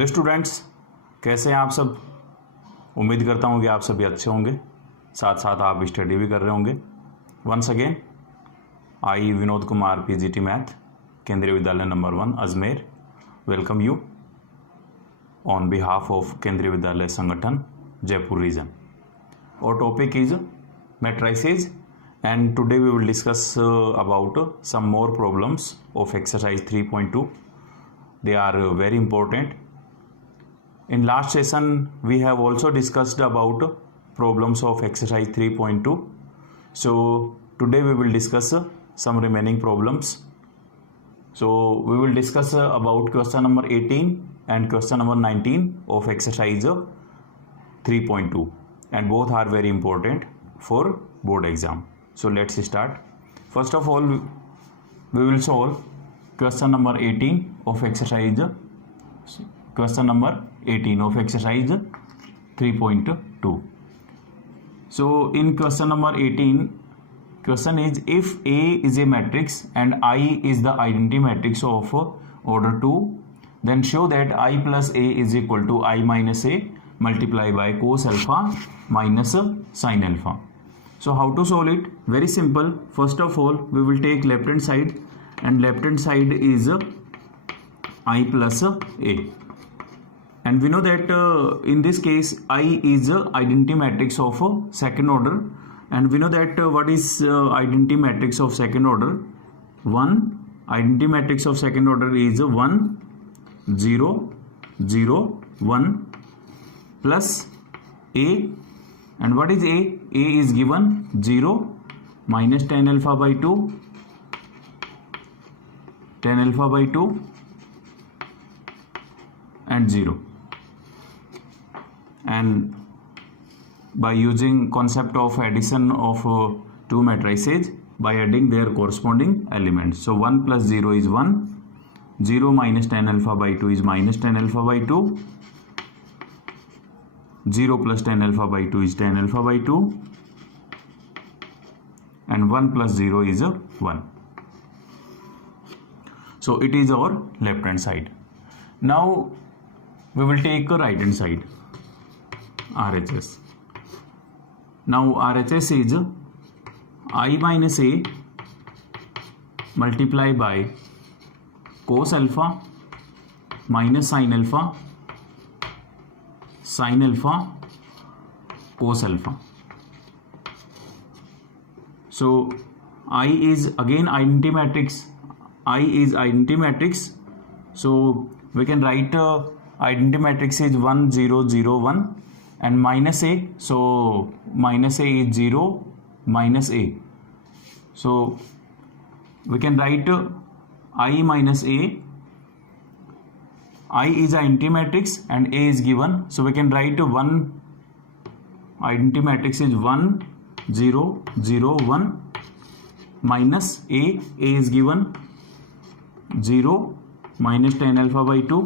Hello students, कैसे हैं आप सब। उम्मीद करता हूँ कि आप सभी अच्छे होंगे, साथ साथ आप स्टडी भी कर रहे होंगे। Once again I Vinod Kumar PGT math, Kendriya Vidyalaya number 1 Ajmer, welcome you on behalf of Kendriya Vidyalaya Sangathan Jaipur region. Our topic is matrices, and today we will discuss about some more problems of exercise 3.2. They are very important. In last session we have also discussed about problems of exercise 3.2. So today we will discuss some remaining problems. So we will discuss about question number 18 and question number 19 of exercise 3.2. And both are very important for board exam. So let's start. First of all, we will solve question number 18 of exercise 3.2. So in question number 18, question is, if A is a matrix and I is the identity matrix of order 2, then show that I plus A is equal to I minus A multiply by cos alpha minus sin alpha. So how to solve it? Very simple. First of all, we will take left hand side, and left hand side is I plus A, and we know that in this case I is identity matrix of second order, and we know that what is identity matrix of second order? 1. Identity matrix of second order is 1 0 0 1 plus A, and what is A? A is given 0 minus tan alpha by 2, tan alpha by 2 and 0. And by using concept of addition of two matrices by adding their corresponding elements. So 1 plus 0 is 1, 0 minus tan alpha by 2 is minus tan alpha by 2, 0 plus tan alpha by 2 is tan alpha by 2, and 1 plus 0 is 1. So it is our left hand side. Now we will take a right hand side, RHS. Now RHS is I minus A multiply by cos alpha minus sin alpha cos alpha. So I is again identity matrix. I is identity matrix. So we can write identity matrix is 1 0 0 1 and minus A. So minus A is 0 minus A. So we can write I minus A. I is identity matrix and A is given, so we can write one identity matrix is 1 0 0 1 minus A. A is given 0 minus tan alpha by 2,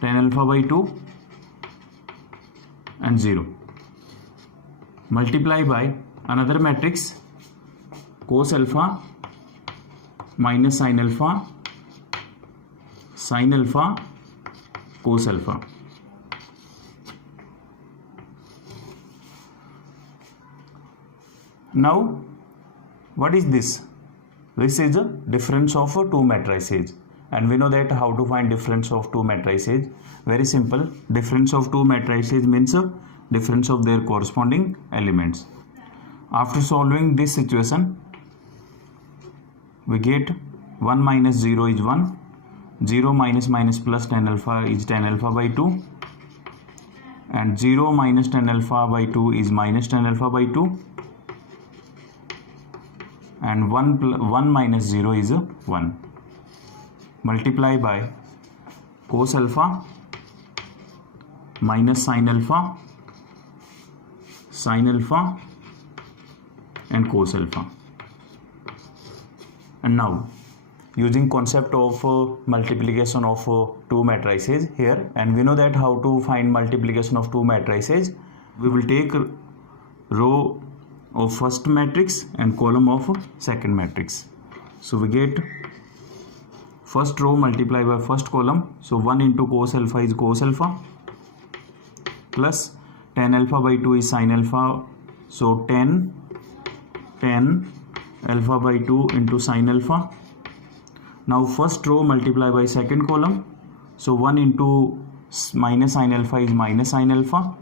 tan alpha by 2 and 0, multiply by another matrix cos alpha minus sin alpha cos alpha. Now what is this? This is the difference of two matrices, and we know that how to find difference of two matrices. Very simple. Difference of two matrices means difference of their corresponding elements. After solving this situation, we get 1 minus 0 is 1, 0 minus minus plus tan alpha is tan alpha by 2, and 0 minus tan alpha by 2 is minus tan alpha by 2, and 1 minus 0 is 1, multiply by cos alpha minus sin alpha and cos alpha. And now using concept of multiplication of two matrices here, and we know that how to find multiplication of two matrices. We will take row of first matrix and column of second matrix. So we get first row multiply by first column, so 1 into cos alpha is cos alpha plus tan alpha by 2 is sin alpha, so tan alpha by 2 into sin alpha. Now first row multiply by second column, so 1 into minus sin alpha is minus sin alpha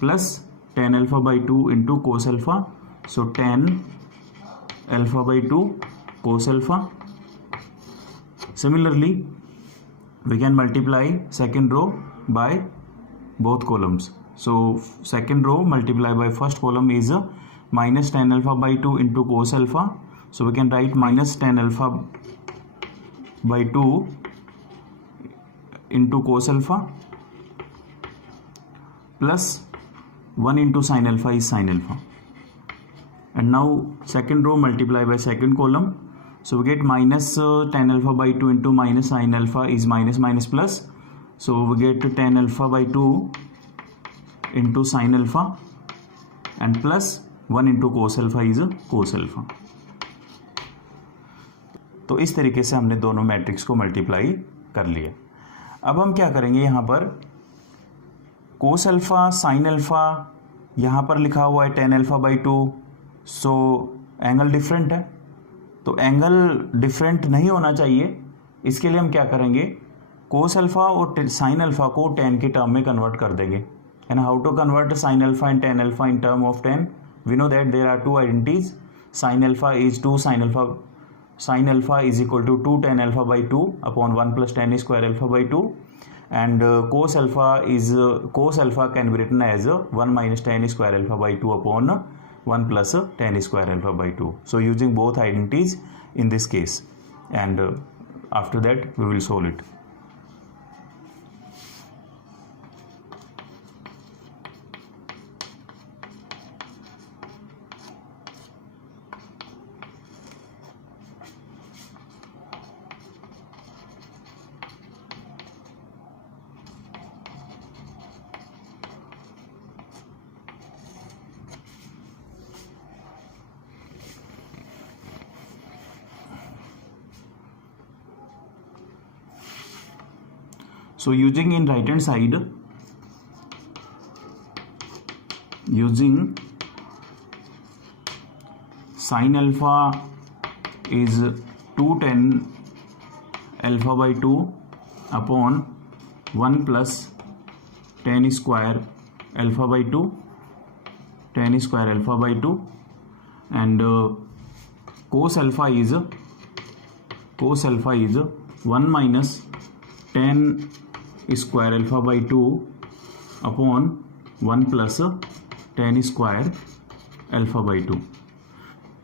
plus tan alpha by 2 into cos alpha, so tan alpha by 2 cos alpha. Similarly, we can multiply second row by both columns. So second row multiply by first column is minus tan alpha by 2 into cos alpha. So we can write minus tan alpha by 2 into cos alpha plus 1 into sin alpha is sin alpha. And now second row multiply by second column, so we get minus tan alpha by 2 into minus sin alpha is minus minus plus, so we get tan alpha by 2 into sin alpha and plus 1 into cos alpha is cos alpha. तो इस तरीके से हमने दोनों matrix को multiply कर लिया. अब हम क्या करेंगे, यहाँ पर कोस अल्फा साइन अल्फा यहाँ पर लिखा हुआ है tan alpha by 2, so angle different है, तो एंगल डिफरेंट नहीं होना चाहिए. इसके लिए हम क्या करेंगे, कोस अल्फा और साइन अल्फा को tan के टर्म में कन्वर्ट कर देंगे. And how to convert sine alpha and tan alpha in term of tan? We know that there are two identities. Sine alpha is 2 sin alpha is equal to 2 tan alpha by 2 upon 1 plus tan square alpha by 2, and cos alpha can be written as 1 minus tan square alpha by 2 upon 1 plus tan square alpha by 2. So using both identities in this case, and after that we will solve it. So using in right hand side, using sin alpha is 2 tan alpha by 2 upon 1 plus tan square alpha by 2, tan square alpha by 2, and cos alpha is 1 minus tan square alpha by 2 upon 1 plus tan square alpha by 2.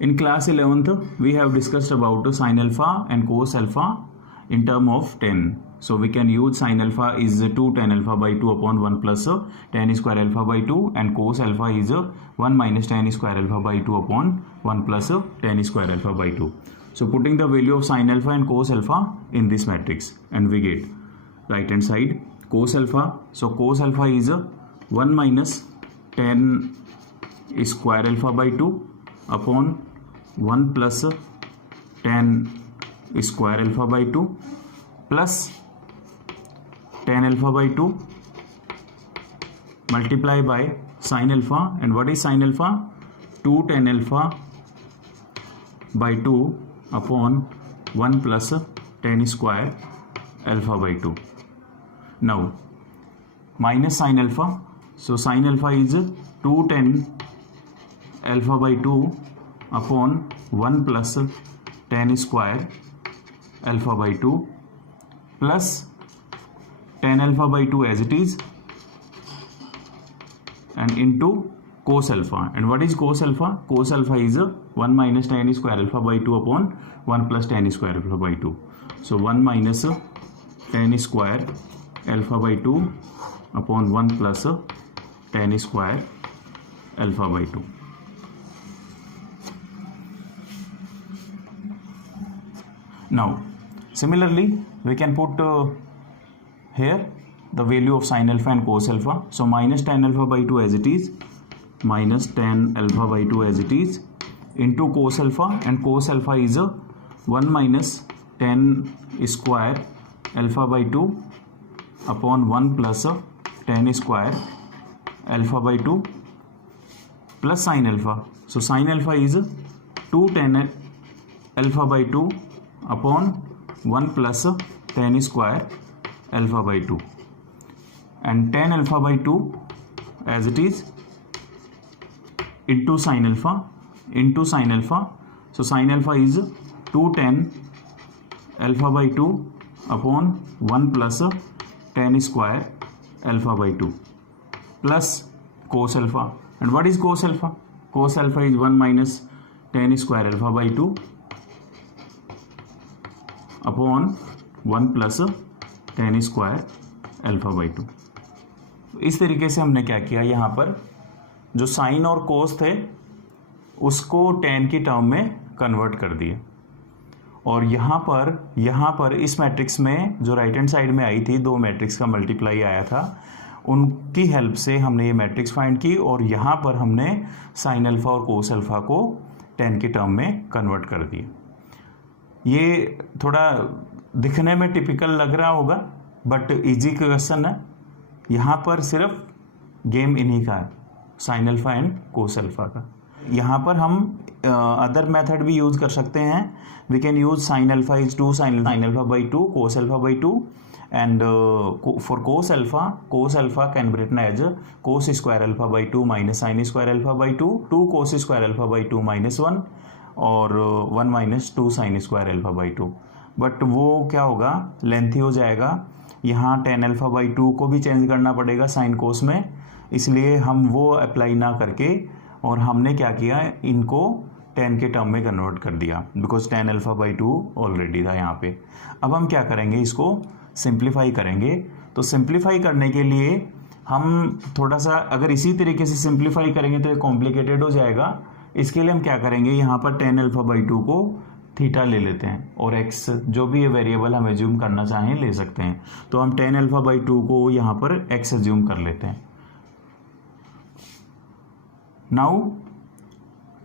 In class 11th we have discussed about sin alpha and cos alpha in term of tan. So we can use sin alpha is 2 tan alpha by 2 upon 1 plus tan square alpha by 2, and cos alpha is 1 minus tan square alpha by 2 upon 1 plus tan square alpha by 2. So putting the value of sin alpha and cos alpha in this matrix, and we get right hand side cos alpha. So cos alpha is 1 minus tan square alpha by 2 upon 1 plus tan square alpha by 2 plus tan alpha by 2 multiply by sin alpha. And what is sin alpha? 2 tan alpha by 2 upon 1 plus tan square alpha by 2. Now minus sin alpha, so sin alpha is 2 tan alpha by 2 upon 1 plus tan square alpha by 2 plus tan alpha by 2 as it is, and into cos alpha. And what is cos alpha? Cos alpha is 1 minus tan square alpha by 2 upon 1 plus tan square alpha by 2. So 1 minus tan square alpha by 2 upon 1 plus tan square alpha by 2. Now similarly we can put here the value of sin alpha and cos alpha. So minus tan alpha by 2 as it is, minus tan alpha by 2 as it is, into cos alpha, and cos alpha is 1 minus 10 square alpha by 2 upon 1 plus 10 square alpha by 2 plus sine alpha. So sine alpha is 2 10 alpha by 2 upon 1 plus 10 square alpha by 2 and tan alpha by 2 as it is into sin alpha. So sin alpha is 2 tan alpha by 2 upon 1 plus tan square alpha by 2 plus cos alpha. And what is cos alpha? Cos alpha is 1 minus tan square alpha by 2 upon 1 plus tan square alpha by 2. इस तरीके से हमने क्या किया, यहाँ पर जो sign और कोस थे उसको टेन की टर्म में कन्वर्ट कर दिए. और यहाँ पर इस मैट्रिक्स में जो राइट हैंड साइड में आई थी, दो मैट्रिक्स का मल्टीप्लाई आया था, उनकी हेल्प से हमने ये मैट्रिक्स फाइंड की और यहाँ पर हमने साइन अल्फ़ा और कोस अल्फ़ा को टेन की टर्म में कन्वर्ट कर दिया. ये थोड़ा दिखने में टिपिकल लग रहा होगा बट इजी क्वेश्चन है. यहाँ पर सिर्फ गेम इन्हीं का है, sine alpha and cos alpha का. यहाँ पर हम अदर मेथड भी यूज़ कर सकते हैं. We can use sine alpha is 2 sine alpha by 2 cos alpha by 2 and for cos alpha can be written as cos square alpha by 2 minus sine square alpha by 2 2 cos square alpha by 2 minus 1 और 1 minus 2 sine square alpha by 2. But वो क्या होगा, lengthy हो जाएगा. यहाँ tan alpha by 2 को भी change करना पड़ेगा साइन कोस में, इसलिए हम वो अप्लाई ना करके और हमने क्या किया, इनको 10 के टर्म में कन्वर्ट कर दिया because tan alpha by 2 already था यहाँ पे. अब हम क्या करेंगे, इसको सिंप्लीफाई करेंगे. तो सिंप्लीफाई करने के लिए हम थोड़ा सा अगर इसी तरीके से सिंप्लीफाई करेंगे तो ये कॉम्प्लिकेटेड हो जाएगा. इसके लिए हम क्या करेंगे, यहाँ पर टेन अल्फ़ा बाई 2 को थीटा ले लेते हैं और एक्स जो भी ये वेरिएबल हम एज्यूम करना चाहें ले सकते हैं. तो हम टेन अल्फ़ा बाई 2 को यहाँ पर एक्स एज्यूम कर लेते हैं. Now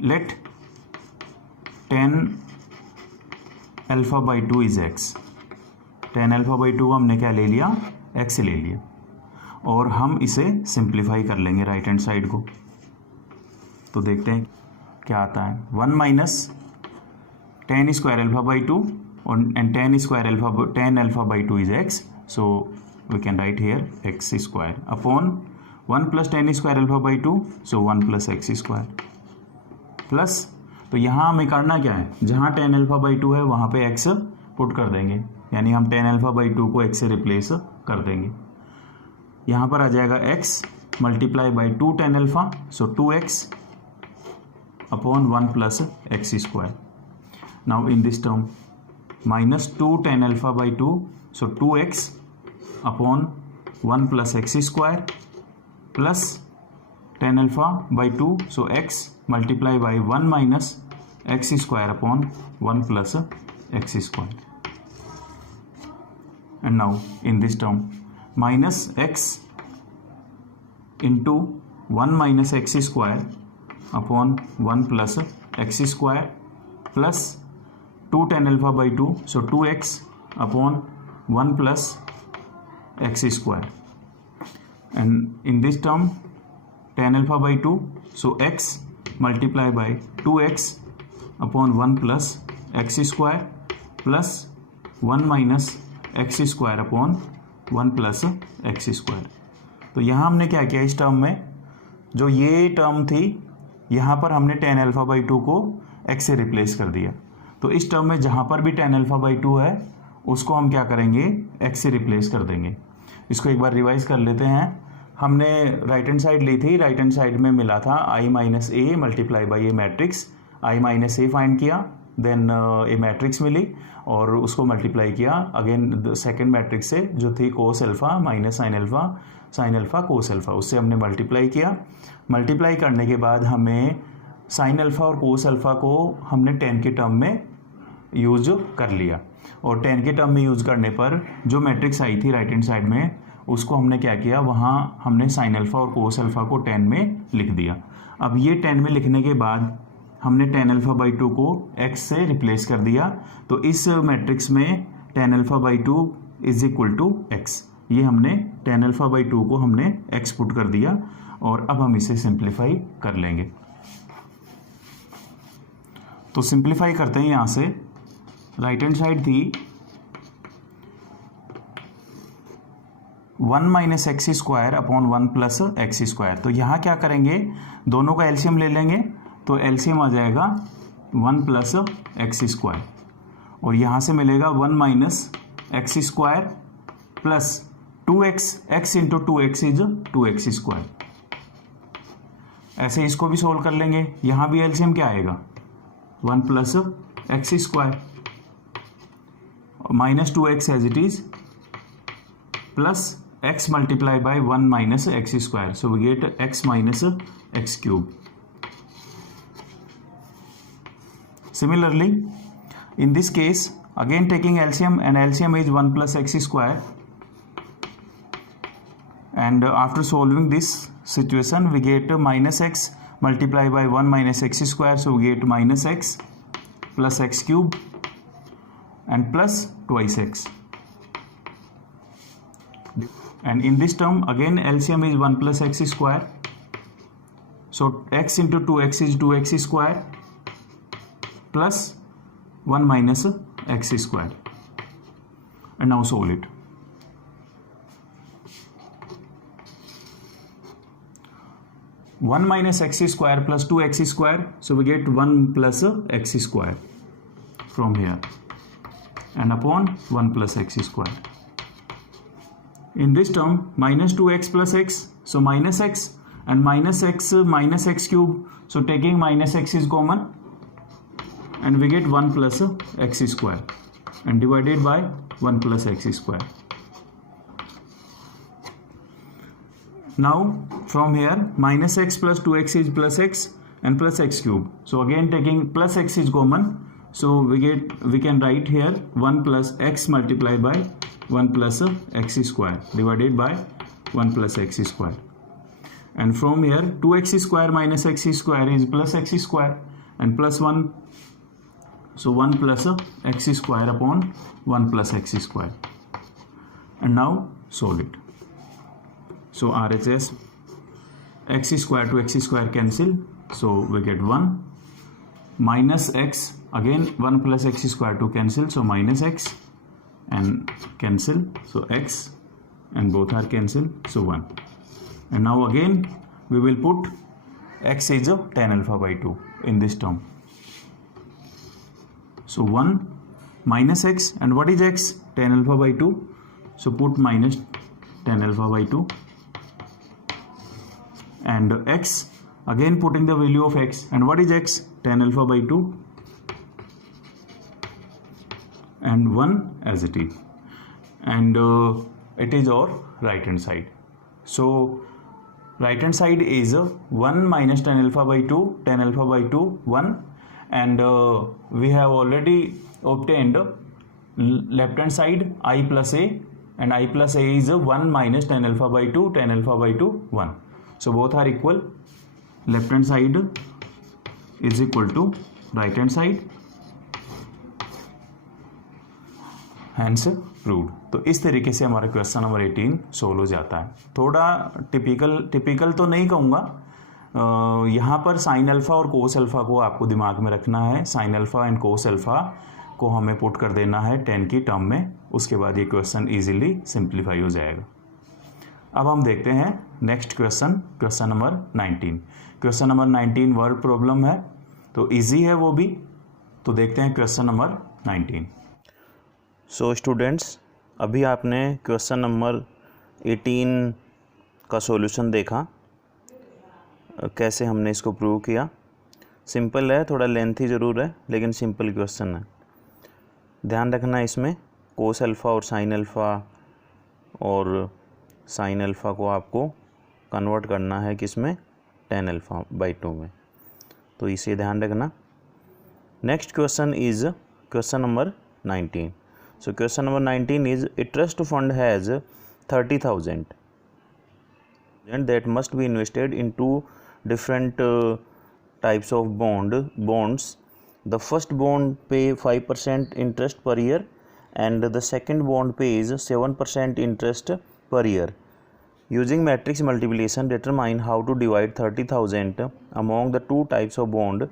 let tan alpha by 2 is x. Tan alpha by 2 हमने क्या ले लिया, एक्स ले लिया और हम इसे सिंप्लीफाई कर लेंगे राइट हैंड साइड को. तो देखते हैं क्या आता है. 1 minus ten square alpha by 2 and tan alpha by 2 is x, so we can write here x square upon 1 plus tan square alpha by 2, so 1 plus x square plus. तो यहाँ हमें करना क्या है, जहाँ tan alpha by 2 है वहाँ पे x पुट कर देंगे, यानी हम tan alpha by 2 को x से रिप्लेस कर देंगे. यहाँ पर आ जाएगा x multiply by 2 tan alpha, so 2x upon 1 plus x square. Now in this term minus 2 tan alpha by 2, so 2x upon 1 plus x square plus tan alpha by 2, so x multiply by 1 minus x square upon 1 plus x square. And now in this term minus x into 1 minus x square upon 1 plus x square plus 2 tan alpha by 2, so 2x upon 1 plus x square. And in this term tan alpha by 2, so x multiply by 2x upon 1 plus x square plus 1 minus x square upon 1 plus x square. तो यहाँ हमने क्या किया, इस term में जो ये term थी यहाँ पर हमने tan alpha by 2 को x से रिप्लेस कर दिया. तो इस टर्म में जहाँ पर भी tan अल्फ़ा बाई 2 है उसको हम क्या करेंगे, x से रिप्लेस कर देंगे. इसको एक बार रिवाइज कर लेते हैं. हमने राइट हैंड साइड ली थी, राइट हैंड साइड में मिला था i minus A multiply by A matrix. i minus A find किया, देन ए मैट्रिक्स मिली और उसको मल्टीप्लाई किया अगेन सेकेंड मैट्रिक्स से जो थी cos alpha minus sine alpha cos alpha, उससे हमने मल्टीप्लाई किया. मल्टीप्लाई करने के बाद हमें साइन अल्फ़ा और कोस अल्फ़ा को हमने 10 के टर्म में यूज कर लिया और 10 के टर्म में यूज़ करने पर जो मैट्रिक्स आई थी राइट हैंड साइड में उसको हमने क्या किया, वहाँ हमने साइन अल्फ़ा और कोस अल्फ़ा को 10 में लिख दिया. अब ये 10 में लिखने के बाद हमने tan अल्फा बाई 2 को x से रिप्लेस कर दिया, तो इस मैट्रिक्स में tan alpha by 2 is equal to x, ये हमने tan अल्फा बाई 2 को हमने x पुट कर दिया और अब हम इसे सिंप्लीफाई कर लेंगे। तो सिंप्लीफाई करते हैं, यहाँ से राइट हैंड साइड थी 1 minus x square upon 1 plus x square, तो यहाँ क्या करेंगे, दोनों का एलसीएम ले लेंगे, तो एलसीएम आ जाएगा 1 प्लस एक्स स्क्वायर और यहाँ से मिलेगा 1 minus x square plus 2x, x into 2x is 2x square. ऐसे इसको भी सोल्व कर लेंगे, यहाँ भी एलसीएम क्या आएगा 1 plus x square minus 2x as it is plus x multiplied by 1 minus x square, so we get x minus x cube. Similarly, in this case again taking LCM, and LCM is 1 plus x square, and after solving this situation we get minus x multiplied by 1 minus x square, so we get minus x plus x cube and plus twice x. And in this term again LCM is 1 plus x square, so x into 2x is 2x square plus 1 minus x square, and now solve it. One minus x square plus 2x square, so we get 1 plus x square from here, and upon 1 plus x square. In this term minus 2x plus x, so minus x, and minus x cube, so taking minus x is common and we get 1 plus x square and divided by 1 plus x square. Now from here minus x plus 2x is plus x and plus x cube, so again taking plus x is common, so we can write here 1 plus x multiplied by 1 plus x square divided by 1 plus x square, and from here 2x square minus x square is plus x square and plus 1, so 1 plus x square upon 1 plus x square, and now solve it. So RHS x square to x square cancel, so we get 1 minus x, again 1 plus x square to cancel, so minus x and cancel, so x and both are cancel, so 1, and now again we will put x is tan alpha by 2 in this term, so 1 minus x, and what is x, tan alpha by 2, so put minus tan alpha by 2, and x, again putting the value of x, and what is x, tan alpha by 2 and 1 as it is, and it is our right hand side. So right hand side is 1 minus tan alpha by 2, tan alpha by 2 1, and we have already obtained left hand side I plus a, and I plus a is 1 minus tan alpha by 2, tan alpha by 2 1, so both are equal, left hand side is equal to right hand side, hence proved. तो इस तरीके से हमारा question number 18 solve हो जाता है। थोड़ा typical तो नहीं कहूँगा, यहाँ पर साइन अल्फ़ा और कोस अल्फ़ा को आपको दिमाग में रखना है। Sine alpha and cos alpha को हमें पुट कर देना है 10 की टर्म में, उसके बाद ये क्वेश्चन इजीली सिंप्लीफाई हो जाएगा। अब हम देखते हैं next question number 19। Question number 19 word problem है, तो इजी है वो भी। तो देखते हैं क्वेश्चन नंबर 19। सो स्टूडेंट्स, अभी आपने क्वेश्चन नंबर 18 का सॉल्यूशन देखा, कैसे हमने इसको प्रूव किया। सिंपल है, थोड़ा लेंथी ज़रूर है, लेकिन सिंपल क्वेश्चन है। ध्यान रखना इसमें कोस अल्फ़ा और साइन अल्फ़ा, और साइन अल्फ़ा को आपको कन्वर्ट करना है किसमें, tan अल्फ़ा बाई 2 में, तो इसे ध्यान रखना। Next question is question number 19। So question number 19 is a trust fund has 30,000 and that must be invested in two different types of bonds. The first bond pay 5% interest per year and the second bond pays 7% interest per year. Using matrix multiplication, determine how to divide 30,000 among the two types of bond.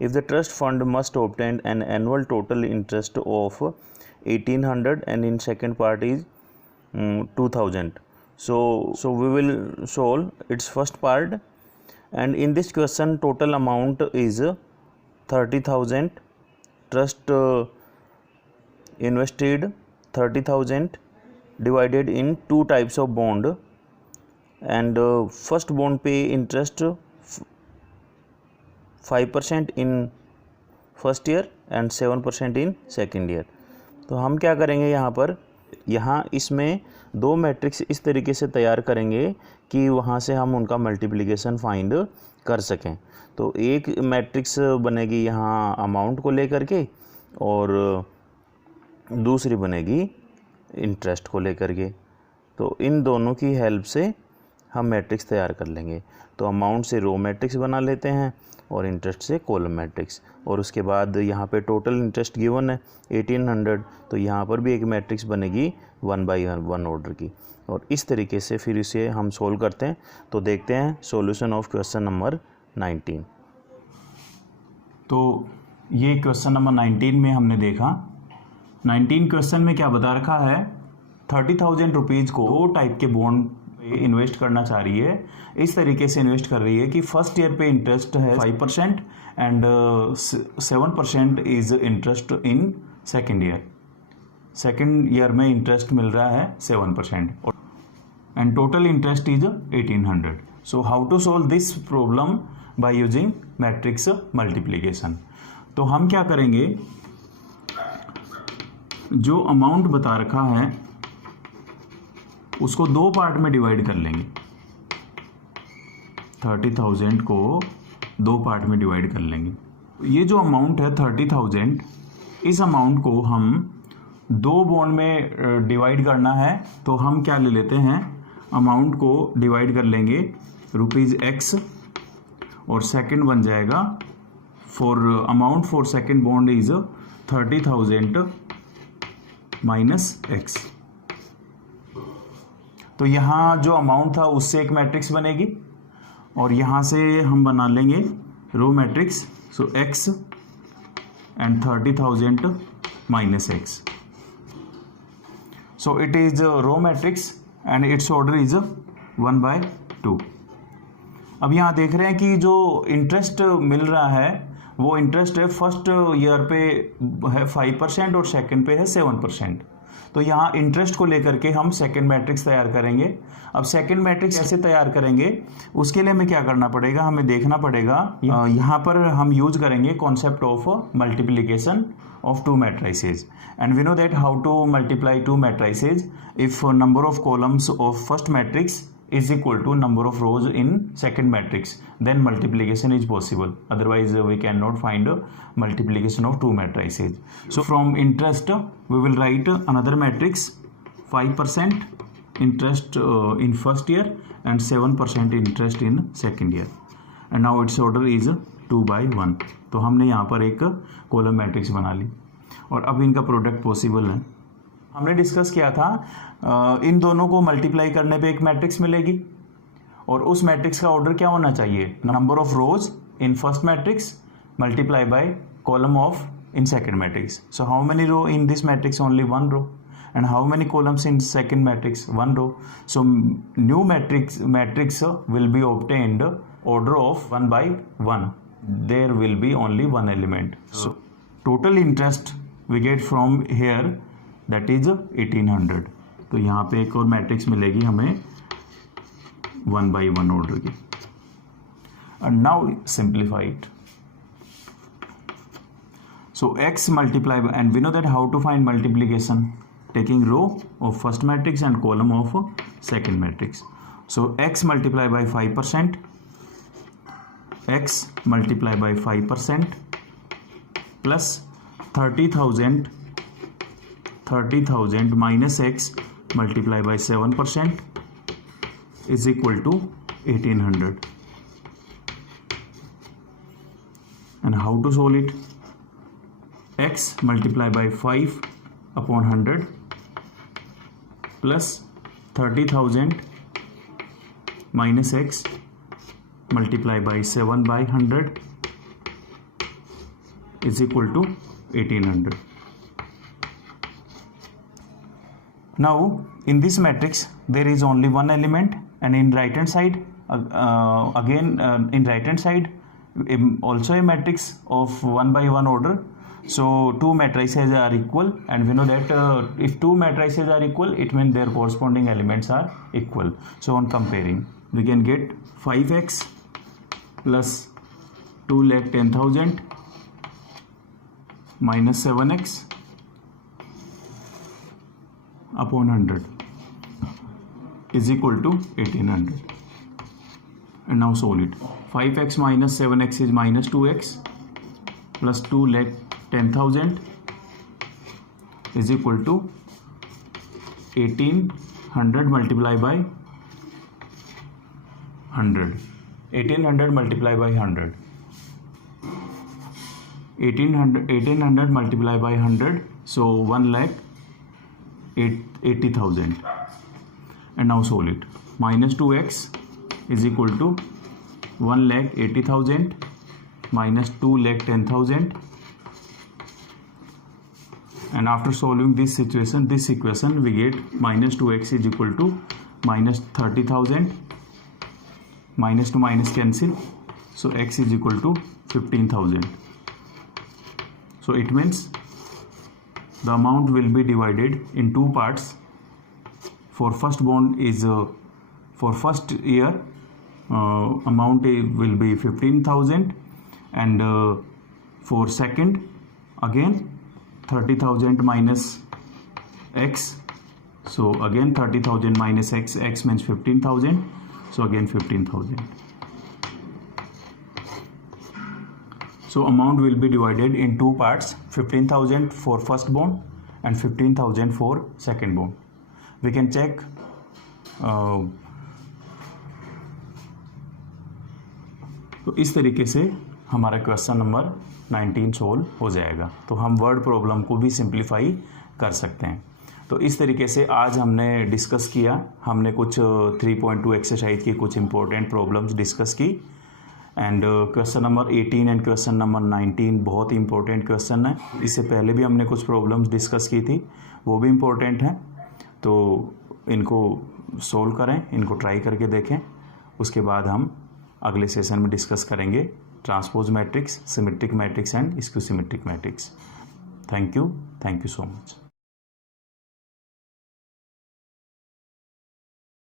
If the trust fund must obtain an annual total interest of 1800 and in second part is 2000. So we will solve its first part, and in this question total amount is 30,000. Trust invested 30,000 divided in two types of bond, and first bond pay interest 5% in first year and 7% in second year. तो हम क्या करेंगे यहाँ इसमें दो matrix इस तरीके से तैयार करेंगे कि वहाँ से हम उनका मल्टीप्लिकेशन फाइंड कर सकें. तो एक मैट्रिक्स बनेगी यहाँ अमाउंट को लेकर के और दूसरी बनेगी इंटरेस्ट को लेकर के. तो इन दोनों की हेल्प से हम मैट्रिक्स तैयार कर लेंगे. तो अमाउंट से रो मैट्रिक्स बना लेते हैं और इंटरेस्ट से कॉलम मैट्रिक्स, और उसके बाद यहाँ पे टोटल इंटरेस्ट गिवन है 1800, तो यहाँ पर भी एक मैट्रिक्स बनेगी 1/1 ऑर्डर की. और इस तरीके से फिर इसे हम सोल्व करते हैं. तो देखते हैं सॉल्यूशन ऑफ क्वेश्चन नंबर 19. तो ये क्वेश्चन नंबर 19 में हमने देखा 19 क्वेश्चन में क्या बता रखा है, 30,000 रुपीज़ को दो टाइप के बॉन्ड इन्वेस्ट करना चाह रही है. इस तरीके से इन्वेस्ट कर रही है कि फर्स्ट ईयर पे इंटरेस्ट है 5% and 7% is interest in second year. Second year में इंटरेस्ट मिल रहा है 7% and total interest is 1800. So how to solve this problem by using matrix multiplication. तो हम क्या करेंगे, जो अमाउंट बता रखा है उसको दो पार्ट में डिवाइड कर लेंगे. 30,000 को दो पार्ट में डिवाइड कर लेंगे. ये जो अमाउंट है 30,000, इस अमाउंट को हम दो बॉन्ड में डिवाइड करना है. तो हम क्या ले लेते हैं, अमाउंट को डिवाइड कर लेंगे ₹X और सेकंड बन जाएगा for amount for second bond is 30,000 minus X. तो यहाँ जो अमाउंट था उससे एक मैट्रिक्स बनेगी और यहाँ से हम बना लेंगे row matrix. So X and 30,000 minus X. So it is row matrix and its order is 1/2. अब यहाँ देख रहे हैं कि जो इंटरेस्ट मिल रहा है वो इंटरेस्ट है फर्स्ट ईयर पे है 5% और सेकंड पे है 7%. तो यहाँ इंटरेस्ट को लेकर के हम सेकंड मैट्रिक्स तैयार करेंगे. अब सेकंड मैट्रिक्स कैसे तैयार करेंगे, उसके लिए हमें क्या करना पड़ेगा, हमें देखना पड़ेगा. यहाँ पर हम यूज करेंगे concept of multiplication of two matrices, and we know that how to multiply two matrices. If number of columns of first matrix is equal to number of rows in second matrix, then multiplication is possible. Otherwise we cannot find multiplication of two matrices. So from interest we will write another matrix, 5% interest in first year and 7% interest in second year, and now its order is 2/1. तो हमने यहाँ पर एक column matrix बना ली और अब इनका product possible है. हमने डिस्कस किया था इन दोनों को मल्टीप्लाई करने पे एक मैट्रिक्स मिलेगी और उस मैट्रिक्स का ऑर्डर क्या होना चाहिए, number of rows in first matrix multiply by column of in second matrix. So how many row in this matrix, only 1 row, and how many columns in second matrix, 1 row. So new matrix will be obtained order of 1/1. There will be only one element. So total interest we get from here, that is 1800. तो यहाँ पे एक और matrix मिलेगी हमें 1/1 order की. And now simplify it. So x multiply by, and we know that how to find multiplication, taking row of first matrix and column of second matrix. So x multiply by 5%, x multiply by 5% plus 30,000 minus x multiply by 7% is equal to 1800. And how to solve it? X multiply by 5 upon 100 plus 30,000 minus X multiply by 7 by 100 is equal to 1800. Now in this matrix there is only one element, and in right hand side in right hand side also a matrix of 1 by 1 order. So two matrices are equal, and we know that if two matrices are equal, it means their corresponding elements are equal. So on comparing, we can get 5x plus 2,10,000 minus 7x upon 100 is equal to 1800. And now solve it. 5x minus 7x is minus 2x plus 2,10,000 is equal to 1800 multiplied by 100. 1800 multiplied by 100. 1800 multiplied by 100. So 1,80,000. And now solve it. Minus 2x is equal to 1,80,000 minus 2,10,000. And after solving this equation, we get minus 2x is equal to minus 30,000. Minus to minus cancel, so x is equal to 15,000. So it means the amount will be divided in two parts. For first bond is for first year amount will be 15,000, and for second again 30,000 minus x. So again 30,000 minus x means 15,000. So again 15,000. So amount will be divided in two parts, 15,000 for first bond and 15,000 for second bond. We can check तो इस तरीके से हमारा question number 19 solve हो जाएगा. तो हम word problem को भी सिंप्लीफाई कर सकते हैं. तो इस तरीके से आज हमने डिस्कस किया. हमने कुछ 3.2 एक्सरसाइज की कुछ इंपॉर्टेंट प्रॉब्लम्स डिस्कस की. And question number 18 and question number 19 बहुत ही इंपॉर्टेंट क्वेश्चन है. इससे पहले भी हमने कुछ प्रॉब्लम्स डिस्कस की थी, वो भी इंपॉर्टेंट हैं. तो इनको सोल्व करें, इनको ट्राई करके देखें. उसके बाद हम अगले सेशन में डिस्कस करेंगे transpose matrix, symmetric matrix and skew symmetric matrix. Thank you so much.